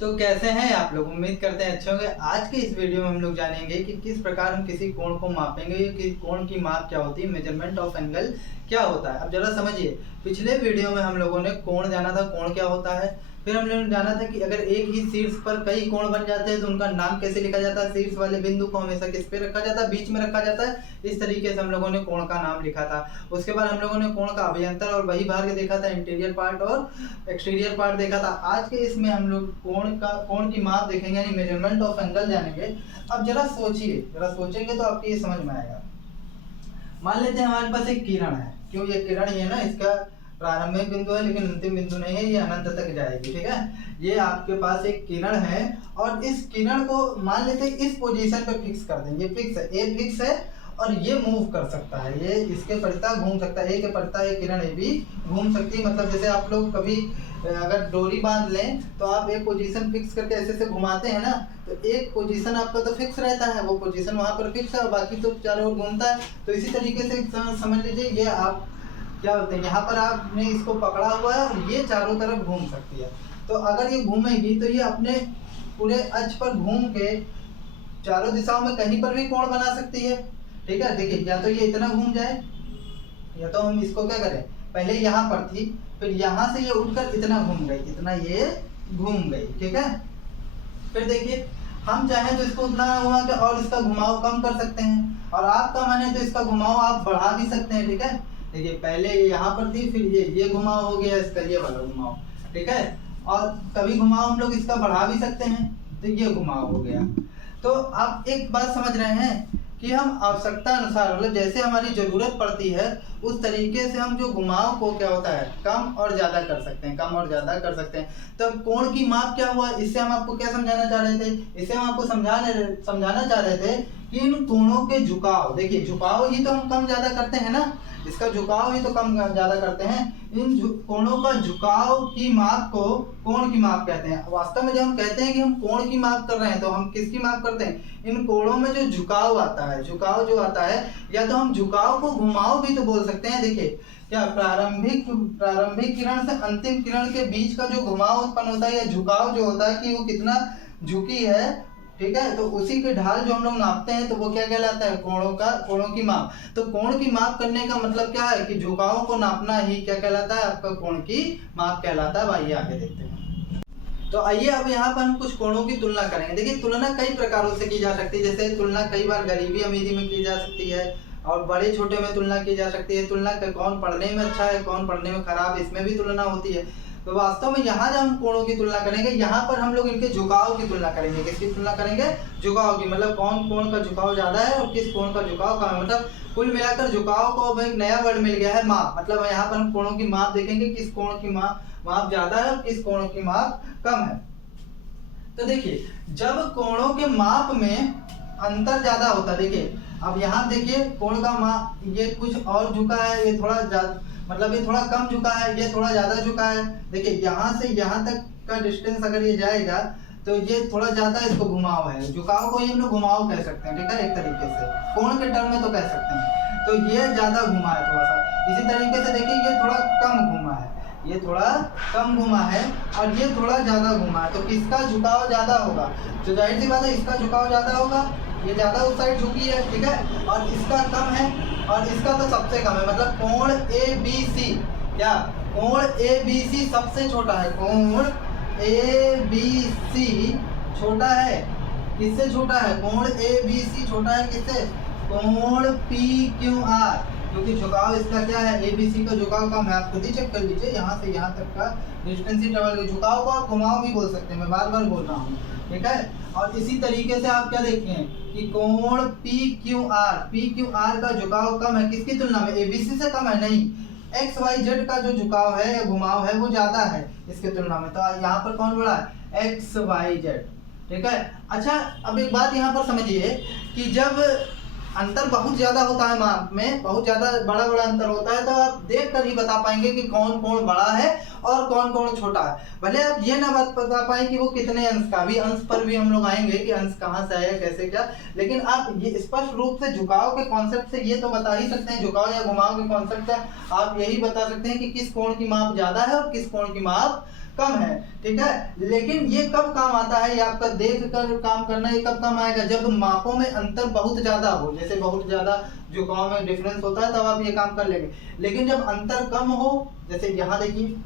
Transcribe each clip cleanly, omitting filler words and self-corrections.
तो कैसे हैं आप लोग। उम्मीद करते हैं अच्छे होंगे। आज के इस वीडियो में हम लोग जानेंगे कि किस प्रकार हम किसी कोण को मापेंगे कि कोण की माप क्या होती है, मेजरमेंट ऑफ एंगल क्या होता है। अब जरा समझिए, पिछले वीडियो में हम लोगों ने कोण जाना था, कोण क्या होता है। फिर हम लोगों ने जाना था कि अगर एक ही शीर्ष पर कई कोण बन जाते हैं तो उनका नाम कैसे लिखा जाता है। शीर्ष वाले बिंदु को हमेशा किस पे रखा जाता है, बीच में रखा जाता है। इस तरीके से हम लोगों ने कोण का नाम लिखा था। उसके बाद हम लोगों ने कोण का अभ्यंतर और वही भाग देखा था, इंटीरियर पार्ट और एक्सटीरियर पार्ट देखा था। आज के इसमें हम लोग कोण की माप देखेंगे, यानी मेजरमेंट ऑफ एंगल जानेंगे। अब जरा सोचिए, जरा सोचेंगे तो आपको ये समझ में आएगा। मान लेते हैं हमारे पास एक किरण है, क्यों ये किरण ही है ना, इसका प्रारंभिक बिंदु है लेकिन अंतिम बिंदु नहीं है, ये अनंत तक जाएगी। ठीक है, ये आपके पास एक किरण है और इस किरण को मान लेते हैं इस पोजीशन पे फिक्स कर देंगे। ये फिक्स है, ए फिक्स है और ये मूव कर सकता है, ये इसके परिता घूम सकता है, ए के परिता ये किरण ए भी घूम सकती है। मतलब जैसे आप लोग कभी अगर डोरी बांध लें तो आप एक पोजीशन फिक्स करके ऐसे से घुमाते हैं ना, तो एक पोजीशन आपका तो फिक्स रहता है, वो पोजीशन वहां पर फिक्स है और बाकी तो चारों ओर घूमता है। तो इसी तरीके से समझ लीजिए, ये आप क्या बोलते हैं, यहाँ पर आपने इसको पकड़ा हुआ है और ये चारों तरफ घूम सकती है। तो अगर ये घूमेगी तो ये अपने पूरे अक्ष पर घूम के चारों दिशाओं में कहीं पर भी कोण बना सकती है। ठीक है, देखिए या तो ये इतना घूम जाए, या तो हम इसको क्या करें, पहले यहाँ पर थी, फिर यहाँ से ये उठकर इतना घूम गई, इतना ये घूम गई। ठीक है, फिर देखिए हम चाहें तो इसको उतना घुमा के और इसका घुमाव कम कर सकते हैं, और आपका माने तो इसका घुमाव आप बढ़ा भी सकते हैं। ठीक है, देखिए पहले ये यहाँ पर थी, फिर ये घुमाव हो गया इसका, ये वाला घुमाव। ठीक है, और कभी घुमाव हम लोग इसका बढ़ा भी सकते हैं, तो ये घुमाव हो गया। तो आप एक बात समझ रहे हैं कि हम आवश्यकता अनुसार, मतलब जैसे हमारी जरूरत पड़ती है उस तरीके से हम जो घुमाव को क्या होता है कम और ज्यादा कर सकते हैं, कम और ज्यादा कर सकते हैं। तब कोण की माप क्या हुआ, इससे हम आपको क्या समझाना चाह रहे थे, इससे हम आपको समझाना चाह रहे थे कि इन कोणों के झुकाव, देखिए झुकाव ही तो हम कम ज्यादा करते हैं ना, इसका झुकाव ही तो कम ज्यादा करते हैं। इन कोणों का झुकाव की माप को कोण की माप कहते हैं। वास्तव में जब हम कहते हैं कि हम कोण की माप कर रहे हैं तो हम किसकी माप करते हैं, इन कोणों में जो झुकाव आता है, झुकाव जो आता है, या तो हम झुकाव को घुमाव भी तो बोल सकते हैं। देखिए क्या प्रारंभिक किरण से अंतिम किरण के बीच का जो घुमाव उत्पन्न होता है या झुकाव जो होता है कि वो कितना झुकी है। ठीक है, तो उसी के ढाल जो हम लोग नापते हैं तो वो क्या कहलाता है, कोणों की माप। तो कोण की माप करने का मतलब क्या है कि झुकाव को नापना ही क्या कहलाता है, आपका कोण की माप कहलाता है। आइए आगे देखते हैं। तो आइए अब यहाँ पर हम कुछ कोणों की तुलना करेंगे। देखिए तुलना कई प्रकारों से की जा सकती है, जैसे तुलना कई बार गरीबी अमीरी में की जा सकती है और बड़े छोटे में तुलना की जा सकती है। तुलना कौन पढ़ने में अच्छा है, कौन पढ़ने में खराब, इसमें भी तुलना होती है। तो वास्तव में यहाँ जब हम कोणों की तुलना करेंगे, यहाँ पर हम लोग इनके झुकाव की तुलना करेंगे। किसकी तुलना करेंगे, झुकाव की, मतलब कौन कोण का झुकाव ज्यादा है और किस कोण का झुकाव कम है। मतलब कुल मिलाकर झुकाव को अब एक नया वर्ड मिल गया है, माप। मतलब यहाँ पर हम कोणों की माप देखेंगे, किस कोण की माप ज्यादा है और किस कोण की माप कम है। तो देखिए जब कोणों के माप में अंतर ज्यादा होता है, देखिए अब यहाँ देखिए कोण का माप ये कुछ और झुका है, ये थोड़ा ज्यादा, मतलब ये थोड़ा कम झुका है, ये थोड़ा ज्यादा झुका है। देखिए यहाँ से यहाँ तक का डिस्टेंस अगर ये जाएगा तो ये थोड़ा ज्यादा इसको घुमाव है, झुकाव को ये हम लोग घुमाव कह सकते हैं। ठीक है, एक तरीके से कोण के टर्म में तो कह सकते हैं। तो ये ज्यादा घुमा है थोड़ा सा, इसी तरीके से देखिए ये थोड़ा कम घुमा है, ये थोड़ा कम घुमा है और ये थोड़ा ज्यादा घुमा है। तो किसका झुकाव ज्यादा होगा, तो जाहिर सी बात है इसका झुकाव ज्यादा होगा, ये ज्यादा उस साइड झुकी है। ठीक है, और इसका कम है और इसका तो सबसे कम है। मतलब कोण ABC, क्या कोण ABC सबसे छोटा है, कोण ABC छोटा है, किससे छोटा है, कोण ABC छोटा है किससे, कोण PQR, क्योंकि झुकाव इसका क्या है, ABC का झुकाव कम है। आप खुद ही चेक कर लीजिए, यहाँ से यहाँ तक का डिस्टेंस ही ट्रेवल, झुकाव को आप घुमाव भी बोल सकते हैं, मैं बार बार बोल रहा हूँ। ठीक है, और इसी तरीके से आप क्या देखें कि कोण PQR का झुकाव कम है, किसकी तुलना में, ABC से कम है नहीं, XYZ का जो झुकाव है या घुमाव है वो ज्यादा है इसके तुलना में। तो यहाँ पर कौन बड़ा है, XYZ। ठीक है, अच्छा अब एक बात यहाँ पर समझिए कि जब अंतर बहुत ज्यादा होता है माप में, बहुत ज्यादा बड़ा अंतर होता है, तो आप देख कर ही बता पाएंगे कि कौन कोण बड़ा है और कौन कोण छोटा है। भले आप ये ना बता पाए कि वो कितने अंश का, भी अंश पर भी हम लोग आएंगे कि अंश कहाँ से आया कैसे क्या, लेकिन आप ये स्पष्ट रूप से झुकाव के कॉन्सेप्ट से ये तो बता ही सकते हैं, झुकाव या घुमाव के कॉन्सेप्ट से आप यही बता सकते हैं कि किस कोण की माप ज्यादा है और किस कोण की माप कम है, ठीक है। लेकिन ये कब काम आता है, ये आपका देख कर काम करना, ये कब काम आएगा, जब मापों में अंतर बहुत ज्यादा हो, जैसे बहुत ज्यादा झुकाव में डिफरेंस होता है तब आप ये काम कर लेंगे। लेकिन जब अंतर कम हो, जैसे यहाँ देखिए,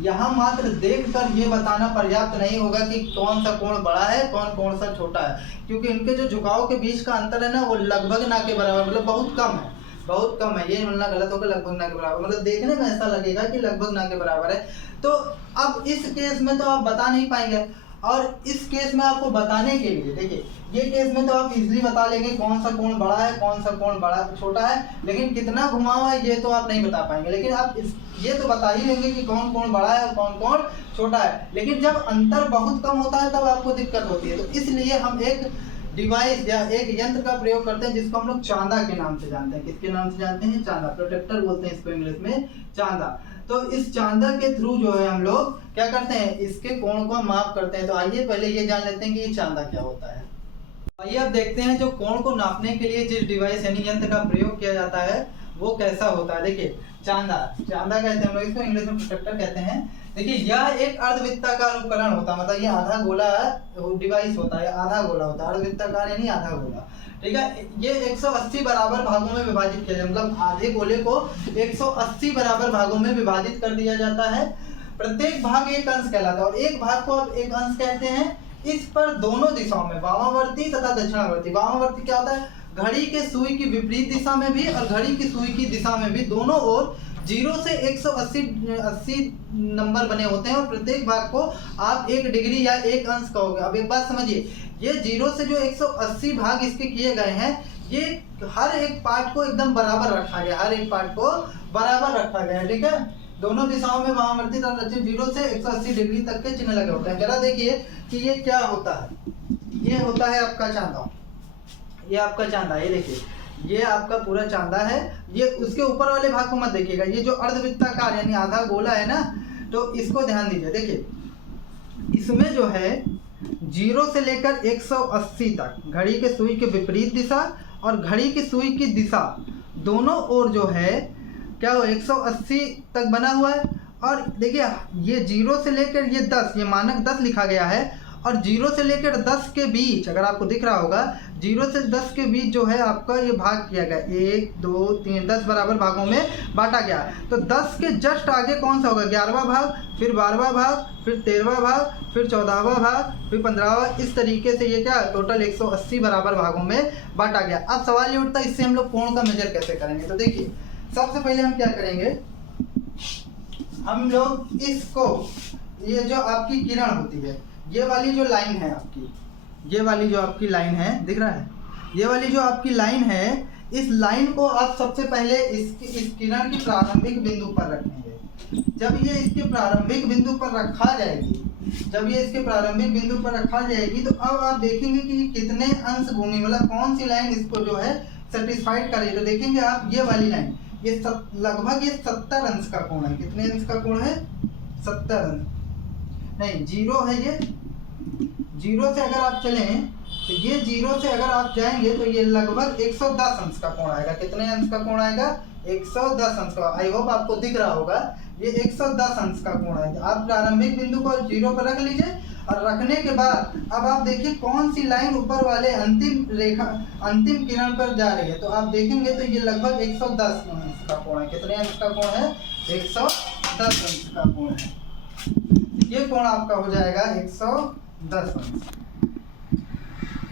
यहाँ मात्र देखकर ये बताना पर्याप्त नहीं होगा कि कौन सा कोण बड़ा है कौन सा छोटा है, क्योंकि इनके जो झुकाव के बीच का अंतर है ना वो लगभग ना के बराबर, मतलब बहुत कम है, बहुत कम है। ये बोलना गलत होगा, लगभग ना के बराबर, मतलब देखने में ऐसा लगेगा कि लगभग ना के बराबर है। तो अब इस केस में तो आप बता नहीं पाएंगे, और इस केस में आपको बताने के लिए देखिए, ये केस में तो आप इजीली बता लेंगे कौन सा कोण बड़ा है कौन सा कोण बड़ा छोटा है, लेकिन कितना घुमाव है ये तो आप नहीं बता पाएंगे। लेकिन आप ये तो बता ही लेंगे कि कौन कोण बड़ा है और कौन कोण छोटा है। लेकिन जब अंतर बहुत कम होता है तब आपको दिक्कत होती है। तो इसलिए हम एक डिवाइस या एक यंत्र का प्रयोग करते हैं जिसको हम लोग चांदा के नाम से जानते हैं। किसके नाम से जानते हैं? चांदा, प्रोटेक्टर बोलते हैं इसको इंग्लिश में, चांदा। तो इस चांदा के थ्रू जो है हम लोग क्या करते हैं, इसके कोण को माप करते हैं। तो आइए पहले ये जान लेते हैं कि ये चांदा क्या होता है। आइए अब देखते हैं जो कोण को नापने के लिए जिस डिवाइस यानी यंत्र का प्रयोग किया जाता है वो कैसा होता है। देखिए चांदा, चांदा कहते हैं हम लोग इसको, इंग्लिश में प्रोटेक्टर कहते हैं। देखिए यह एक अर्धवृत्ताकार उपकरण होता है, मतलब ये आधा गोला डिवाइस होता है, आधा गोला होता है, अर्धवृत्ताकार यानी आधा गोला, ठीक है। ये 180 बराबर भागों में विभाजित किया जाता है, मतलब आधे गोले को 180 बराबर भागों में विभाजित कर दिया जाता है। प्रत्येक भाग एक अंश कहलाता है, और एक भाग को आप एक अंश कहते हैं। इस पर दोनों दिशाओं में, वामावर्ती तथा दक्षिणावर्ती, वामावर्ती क्या होता है, घड़ी के सुई की विपरीत दिशा में भी और घड़ी की सुई की दिशा में भी, दोनों ओर 0 से 180 नंबर बने होते हैं, और प्रत्येक भाग को आप 1 डिग्री या 1 अंश कहोगे। अब एक बात समझिए, ये 0 से जो 180 भाग इसके किए गए हैं, ये हर एक पार्ट को एकदम बराबर रखा गया, हर एक पार्ट को बराबर रखा गया है, ठीक है। दोनों दिशाओं में वामावर्ती तथा दक्षिण 0 से 180 डिग्री तक के चिन्ह लगे होते हैं। जरा देखिए कि ये क्या होता है। ये होता है आपका चांदा, ये आपका चांदा, ये देखिए ये आपका पूरा चांदा है। ये उसके ऊपर वाले भाग को मत देखिएगा, ये जो अर्धवृत्ताकार यानी आधा गोला है ना, तो इसको ध्यान दीजिए। देखिए इसमें जो है 0 से लेकर 180 तक घड़ी के सुई के विपरीत दिशा और घड़ी की सुई की दिशा दोनों ओर जो है क्या हो 180 तक बना हुआ है। और देखिए ये 0 से लेकर ये 10, ये मानक 10 लिखा गया है, और 0 से लेकर 10 के बीच, अगर आपको दिख रहा होगा, 0 से 10 के बीच जो है आपका ये भाग किया गया, 1 2 3 10 बराबर भागों में बांटा गया। तो 10 के जस्ट आगे कौन सा होगा, 11वां भाग, फिर 12वां भाग, फिर 13वां भाग, फिर 14वां भाग, फिर 15वां। इस तरीके से ये क्या टोटल 180 बराबर भागों में बांटा गया। अब सवाल ये उठता है इससे हम लोग कोण का मेजर कैसे करेंगे। तो देखिए सबसे पहले हम क्या करेंगे, हम लोग इसको, ये जो आपकी किरण होती है, ये वाली जो लाइन है आपकी, ये वाली जो आपकी लाइन है, दिख रहा है, ये वाली जो आपकी लाइन है, इस लाइन को आप सबसे पहले इस किरण की प्रारंभिक बिंदु पर रखेंगे। जब ये इसके प्रारंभिक बिंदु पर रखा जाएगी, जब ये इसके प्रारंभिक बिंदु पर रखा जाएगी, तो अब आप देखेंगे कि कितने अंश घूमी, मतलब कौन सी लाइन इसको जो है सेटिस्फाइड करेगी। तो देखेंगे आप ये वाली लाइन, ये लगभग ये 70 अंश का कोण है। कितने अंश का कोण है? 70 अंश नहीं, 0 है ये। 0 से अगर आप चलें तो ये 0 से अगर आप जाएंगे तो ये लगभग 110 अंश का कोण आएगा। कितने अंश का कोण आएगा? 110 अंश का। आई होप आपको दिख रहा होगा, ये 110 अंश का कोण है। आप प्रारंभिक बिंदु को 0 पर रख लीजिए, और रखने के बाद अब आप देखिए कौन सी लाइन ऊपर वाले अंतिम रेखा, अंतिम किरण पर जा रही है। तो आप देखेंगे तो ये लगभग 110 अंश का कोण है। कितने अंश का कोण है? 110 अंश का कोण है। ये कोण आपका हो जाएगा 110 अंश।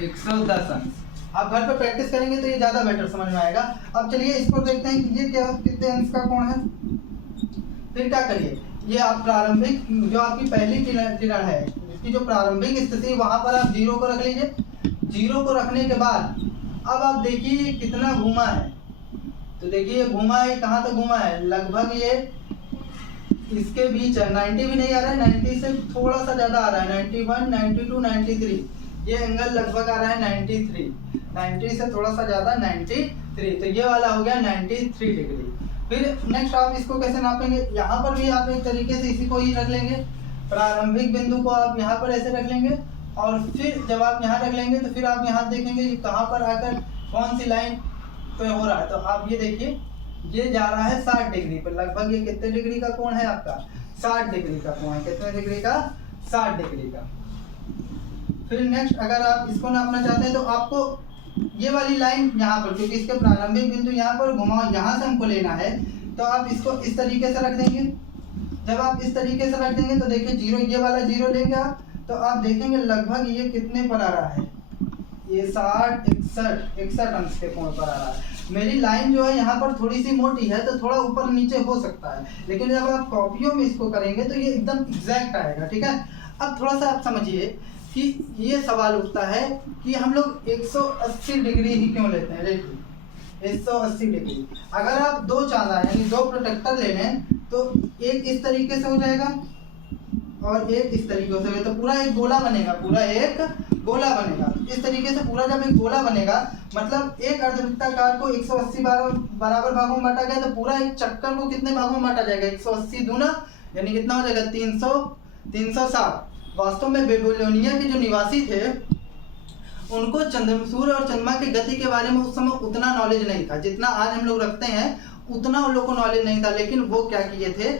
110 अंश। आप घर पर प्रैक्टिस करेंगे तो ये ज्यादा बेटर समझ में आएगा। अब चलिए इसको देखते हैं कि ये क्या, कितने अंश का कोण है। फिर क्या करिए, ये आप प्रारंभिक जो आपकी पहली किरण है, इसकी जो प्रारंभिक स्थिति, वहां पर आप 0 को रख लीजिए। 0 को रखने के बाद अब आप देखिए कितना घूमा है। तो देखिए घूमा है, कहाँ तक घूमा है, लगभग ये इसके बीच है। 90 भी नहीं आ रहा है, 90 से थोड़ा सा ज्यादा आ रहा है, 91, 92, 93। ये एंगल लगभग आ रहा है 93, 90 से थोड़ा सा ज्यादा 93। तो ये वाला हो गया 93 डिग्री। फिर नेक्स्ट आप इसको कैसे नापेंगे, यहाँ पर भी आप एक तरीके से इसी को ही रख लेंगे। प्रारंभिक बिंदु को आप यहाँ पर ऐसे रख लेंगे, और फिर जब आप यहाँ रख लेंगे तो फिर आप यहाँ देखेंगे कि कहाँ पर आकर कौन सी लाइन पे हो रहा है। तो आप ये देखिए ये जा रहा है 60 डिग्री पर। लगभग ये कितने डिग्री का कोण है आपका? 60 डिग्री का कोण है। कितने डिग्री का? 60 डिग्री का। फिर नेक्स्ट अगर आप इसको नापना चाहते हैं तो आपको ये वाली लाइन यहाँ पर, क्योंकि इसके प्रारंभिक बिंदु यहाँ पर घुमाओ, यहाँ से हमको लेना है, तो आप इसको इस तरीके से रख देंगे। जब आप इस तरीके से रख देंगे तो देखिए जीरो, ये वाला जीरो लेंगे आप, तो आप देखेंगे लगभग ये कितने पर आ रहा है, ये 60 61 अंश के कोण पर आ रहा है। मेरी लाइन जो है यहाँ पर थोड़ी सी मोटी है तो थोड़ा ऊपर नीचे हो सकता है, लेकिन जब आप कॉपियों में इसको करेंगे तो ये एकदम एग्जैक्ट आएगा। ठीक है, अब थोड़ा सा आप समझिए कि ये सवाल उठता है कि हम लोग 180 डिग्री ही क्यों लेते हैं। देखिए 180 डिग्री, अगर आप दो चांदा यानी दो प्रोटेक्टर ले लें तो एक इस तरीके से हो जाएगा और एक इस तरीके से हो, तो पूरा एक गोला बनेगा, पूरा एक गोला बनेगा। इस तरीके से पूरा जब एक गोला बनेगा, मतलब एक अर्धवृत्ताकार को 180 बराबर भागों में बांटा गया, तो पूरा एक चक्कर को कितने भागों में बांटा जाएगा, 180 दूना यानी कितना हो जाएगा, 360। वास्तव में बेबीलोनिया के जो निवासी थे उनको सूर्य और चंद्रमा की गति के बारे में उस समय उतना नॉलेज नहीं था जितना आज हम लोग रखते हैं, उतना उन लोगों को नॉलेज नहीं था। लेकिन वो क्या किए थे,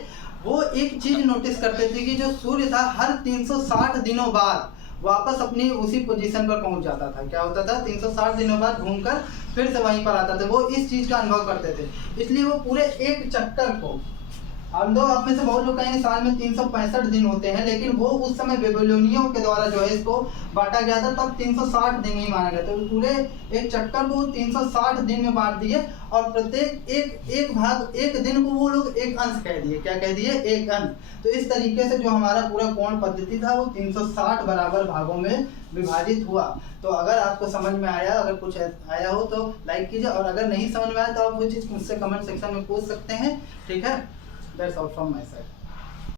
वो एक चीज नोटिस करते थे कि जो सूर्य था हर 360 दिनों बाद वापस अपनी उसी पोजीशन पर पहुंच जाता था। क्या होता था, 360 दिनों बाद घूमकर फिर से वहीं पर आता था। वो इस चीज का अनुभव करते थे, इसलिए वो पूरे एक चक्कर को, हम लोग आप में से बहुत लोग कहेंगे साल में 365 दिन होते हैं, लेकिन वो उस समय बेबीलोनियों के द्वारा जो है इसको बांटा गया था, तब 360 दिन ही माना गया। तो पूरे एक चक्कर को 360 दिन में बांट दिए और प्रत्येक एक भाग, एक दिन को वो लोग एक अंश कह दिए। क्या कह दिए, एक अंश। तो इस तरीके से जो हमारा पूरा कोण पद्धति था वो 360 बराबर भागों में विभाजित हुआ। तो अगर आपको समझ में आया, अगर कुछ आया हो तो लाइक कीजिए, और अगर नहीं समझ में आया तो आप वो चीज़ मुझसे कमेंट सेक्शन में पूछ सकते हैं। ठीक है, that's all from my side.